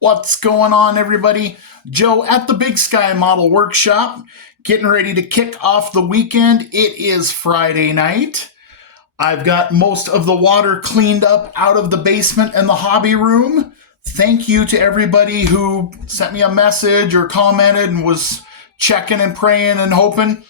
What's going on, everybody? Joe at the Big Sky Model Workshop, getting ready to kick off the weekend. It is Friday night. I've got most of the water cleaned up out of the basement and the hobby room. Thank you to everybody who sent me a message or commented and was checking and praying and hoping.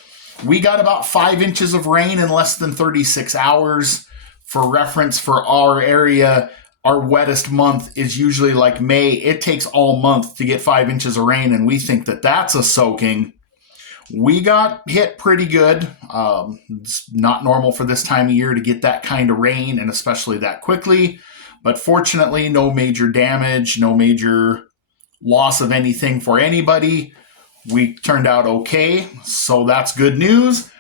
We got about 5 inches of rain in less than 36 hours. For reference, for our area, our wettest month is usually like May. It takes all month to get 5 inches of rain, and we think that that's a soaking. We got hit pretty good. It's not normal for this time of year to get that kind of rain, and especially that quickly. But fortunately, no major damage, no major loss of anything for anybody. We turned out okay, so that's good news.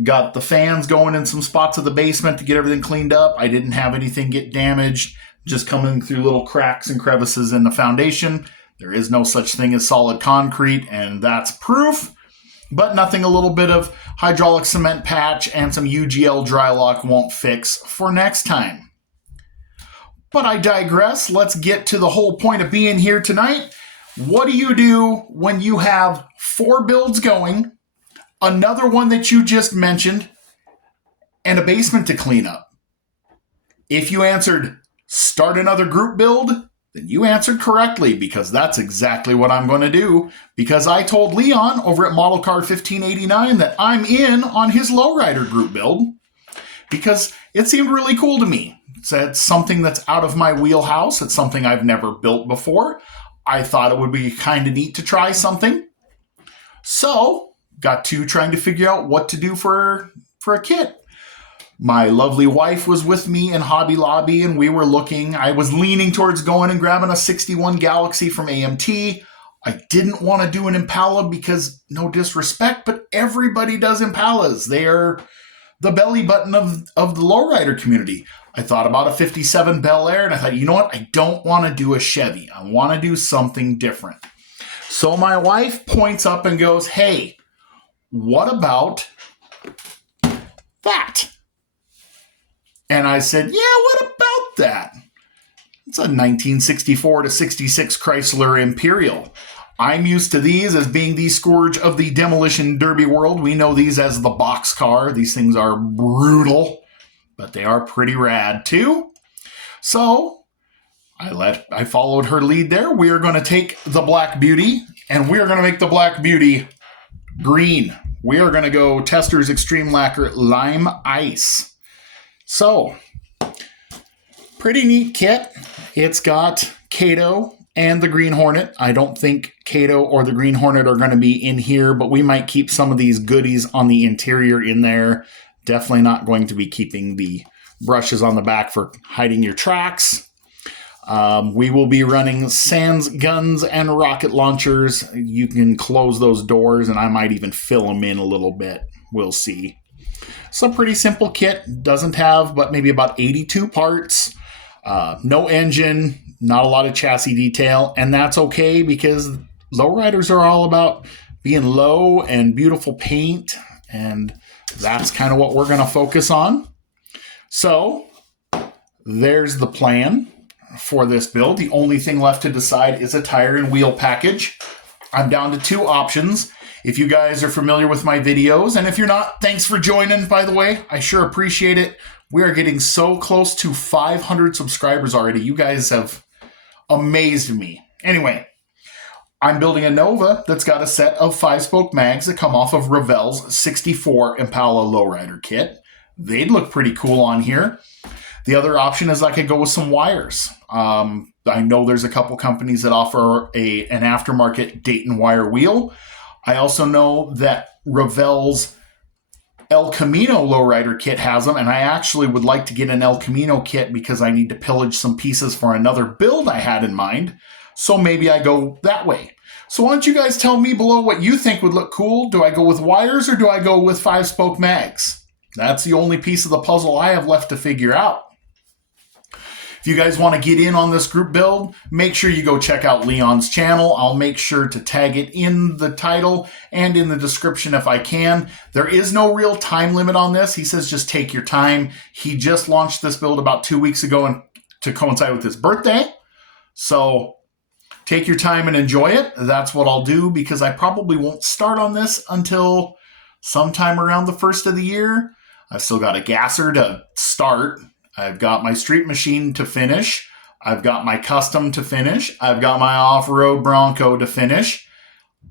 Got the fans going in some spots of the basement to get everything cleaned up. I didn't have anything get damaged, just coming through little cracks and crevices in the foundation. There is no such thing as solid concrete, and that's proof. But nothing a little bit of hydraulic cement patch and some UGL dry lock won't fix for next time. But I digress. Let's get to the whole point of being here tonight. What do you do when you have 4 builds going, another one that you just mentioned, and a basement to clean up? If you answered start another group build, then you answered correctly, because that's exactly what I'm going to do, because I told Leon over at Model Car 1589 that I'm in on his Lowrider group build because it seemed really cool to me. It's something that's out of my wheelhouse. It's something I've never built before. I thought it would be kind of neat to try something. So, got to trying to figure out what to do for a kit. My lovely wife was with me in Hobby Lobby, and we were looking. I was leaning towards going and grabbing a 61 Galaxy from AMT. I didn't want to do an Impala because, no disrespect, but everybody does Impalas. They are the belly button of the lowrider community. I thought about a 57 Bel Air, and I thought, you know what? I don't want to do a Chevy. I want to do something different. So my wife points up and goes, hey, what about that? And I said, yeah, what about that? It's a 1964 to 66 Chrysler Imperial. I'm used to these as being the scourge of the demolition derby world. We know these as the box car. These things are brutal, but they are pretty rad too. So I followed her lead there. We are going to take the Black Beauty, and we are going to make the Black Beauty green. We are going to go Testors Extreme Lacquer Lime Ice. So, pretty neat kit. It's got Kato and the Green Hornet. I don't think Kato or the Green Hornet are going to be in here, but we might keep some of these goodies on the interior in there. Definitely not going to be keeping the brushes on the back for hiding your tracks. We will be running sands, guns, and rocket launchers. You can close those doors, and I might even fill them in a little bit. We'll see. It's a pretty simple kit. Doesn't have but maybe about 82 parts. No engine, not a lot of chassis detail, and that's okay because lowriders are all about being low and beautiful paint, and that's kind of what we're going to focus on. So there's the plan for this build. The only thing left to decide is a tire and wheel package. I'm down to 2 options. If you guys are familiar with my videos, and if you're not, thanks for joining, by the way. I sure appreciate it. We are getting so close to 500 subscribers already. You guys have amazed me. Anyway, I'm building a Nova that's got a set of 5-spoke mags that come off of Revell's 64 Impala Lowrider kit. They'd look pretty cool on here. The other option is I could go with some wires. I know there's a couple companies that offer an aftermarket Dayton wire wheel. I also know that Revell's El Camino lowrider kit has them, and I actually would like to get an El Camino kit because I need to pillage some pieces for another build I had in mind. So maybe I go that way. So why don't you guys tell me below what you think would look cool? Do I go with wires or do I go with 5-spoke mags? That's the only piece of the puzzle I have left to figure out. If you guys want to get in on this group build, make sure you go check out Leon's channel. I'll make sure to tag it in the title and in the description if I can. There is no real time limit on this. He says just take your time. He just launched this build about 2 weeks ago and to coincide with his birthday. So take your time and enjoy it. That's what I'll do, because I probably won't start on this until sometime around the first of the year. I've still got a gasser to start. I've got my street machine to finish. I've got my custom to finish. I've got my off-road Bronco to finish.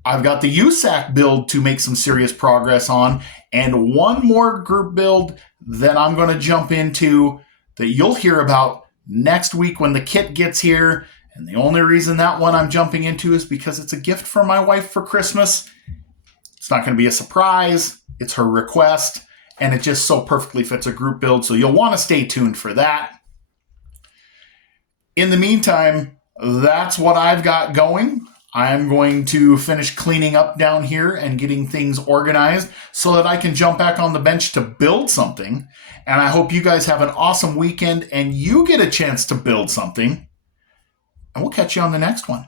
I've got the USAC build to make some serious progress on, and one more group build that I'm going to jump into that you'll hear about next week when the kit gets here. And the only reason that one I'm jumping into is because it's a gift for my wife for Christmas. It's not going to be a surprise. It's her request, and it just so perfectly fits a group build, so you'll want to stay tuned for that. In the meantime, that's what I've got going. I'm going to finish cleaning up down here and getting things organized so that I can jump back on the bench to build something. And I hope you guys have an awesome weekend and you get a chance to build something. And we'll catch you on the next one.